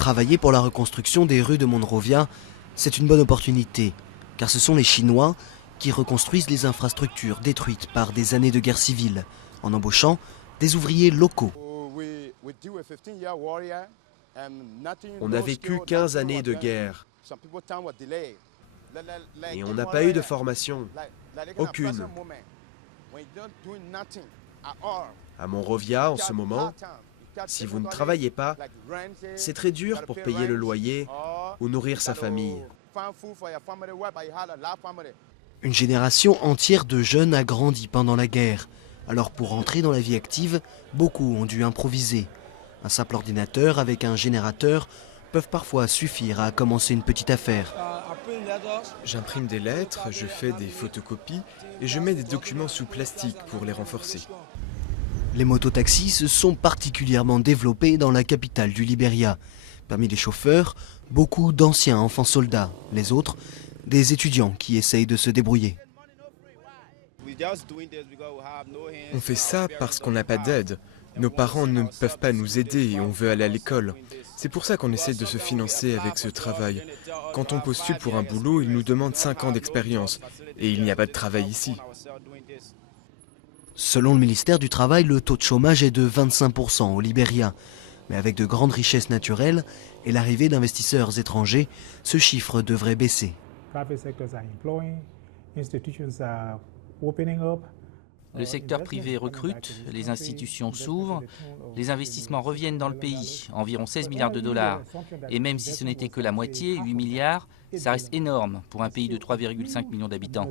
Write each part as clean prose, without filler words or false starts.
Travailler pour la reconstruction des rues de Monrovia, c'est une bonne opportunité, car ce sont les Chinois qui reconstruisent les infrastructures détruites par des années de guerre civile, en embauchant des ouvriers locaux. On a vécu 15 années de guerre et on n'a pas eu de formation, aucune. À Monrovia, en ce moment, si vous ne travaillez pas, c'est très dur pour payer le loyer ou nourrir sa famille. Une génération entière de jeunes a grandi pendant la guerre. Alors pour entrer dans la vie active, beaucoup ont dû improviser. Un simple ordinateur avec un générateur peuvent parfois suffire à commencer une petite affaire. J'imprime des lettres, je fais des photocopies et je mets des documents sous plastique pour les renforcer. Les mototaxis se sont particulièrement développés dans la capitale du Libéria. Parmi les chauffeurs, beaucoup d'anciens enfants soldats, les autres, des étudiants qui essayent de se débrouiller. On fait ça parce qu'on n'a pas d'aide. Nos parents ne peuvent pas nous aider et on veut aller à l'école. C'est pour ça qu'on essaie de se financer avec ce travail. Quand on postule pour un boulot, ils nous demandent 5 ans d'expérience. Et il n'y a pas de travail ici. Selon le ministère du Travail, le taux de chômage est de 25% au Libéria. Mais avec de grandes richesses naturelles et l'arrivée d'investisseurs étrangers, ce chiffre devrait baisser. Le secteur privé recrute, les institutions s'ouvrent, les investissements reviennent dans le pays, environ 16 milliards de dollars. Et même si ce n'était que la moitié, 8 milliards, ça reste énorme pour un pays de 3,5 millions d'habitants.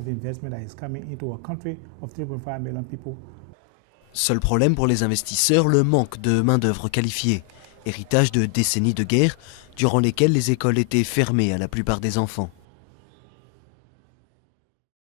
Seul problème pour les investisseurs, le manque de main-d'œuvre qualifiée, héritage de décennies de guerre durant lesquelles les écoles étaient fermées à la plupart des enfants.